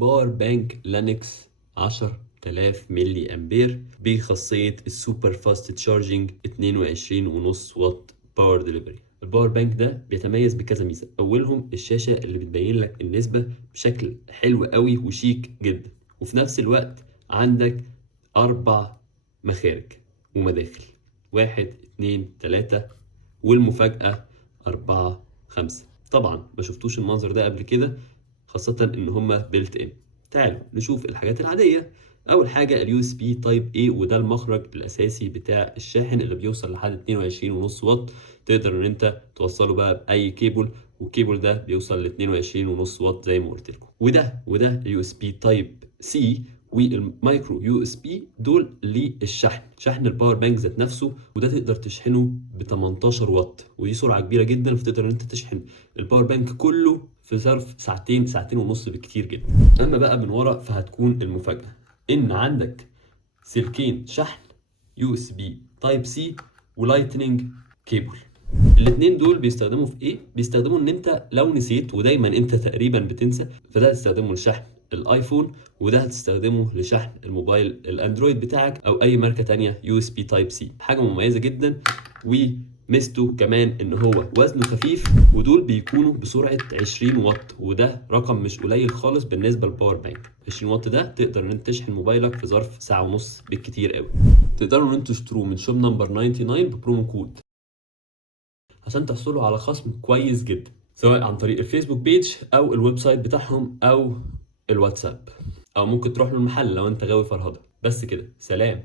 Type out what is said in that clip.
باور بانك لانكس 10000 ملي امبير بخاصية السوبر فاست تشارجنج 22.5 واط باور ديليفري. الباور بانك ده بيتميز بكذا ميزة، اولهم الشاشة اللي بتبين لك النسبة بشكل حلو قوي وشيك جدا، وفي نفس الوقت عندك 4 مخارج ومداخل، 1 2 3، والمفاجأة 4 5. طبعا ما شفتوش المنظر ده قبل كده، خاصة ان هما بيلت ان. تعالوا نشوف الحاجات العادية. اول حاجة اليو اس بي تايب اي، وده المخرج الاساسي بتاع الشاحن اللي بيوصل لحد 22.5 واط. تقدر ان انت توصله بقى باي كيبل، والكيبل ده بيوصل ل 22.5 واط زي ما قلت لكم. وده اليو اس بي تايب سي، والمايكرو يو اس بي دول للشحن، شحن الباور بانك ذات نفسه، وده تقدر تشحنه ب 18 واط، ودي سرعه كبيره جدا، فتقدر ان انت تشحن الباور بانك كله في ظرف ساعتين، ساعتين ونص بالكتير جدا. اما بقى من ورا فهتكون المفاجاه ان عندك سلكين شحن يو اس بي تايب سي ولايتنينج كيبل. الاتنين دول بيستخدموا في ايه؟ بيستخدموا ان انت لو نسيت، ودايما انت تقريبا بتنسى، فده هتستخدمه لشحن الايفون، وده هتستخدمه لشحن الموبايل الاندرويد بتاعك او اي ماركه تانية يو اس بي تايب سي. حاجه مميزه جدا، وميزته كمان ان هو وزنه خفيف، ودول بيكونوا بسرعه 20 واط، وده رقم مش قليل خالص بالنسبه للباور بانك. 20 واط ده تقدر ان انت تشحن موبايلك في ظرف ساعه ونص بالكتير قوي. تقدروا ان انتوا تشتروه من شوب نمبر 99 ببرومو كود عشان تحصلوا على خصم كويس جدا، سواء عن طريق الفيسبوك بيج او الويب سايت بتاعهم او الواتساب، او ممكن تروح له المحل لو انت غاوي فرهضه. بس كده، سلام.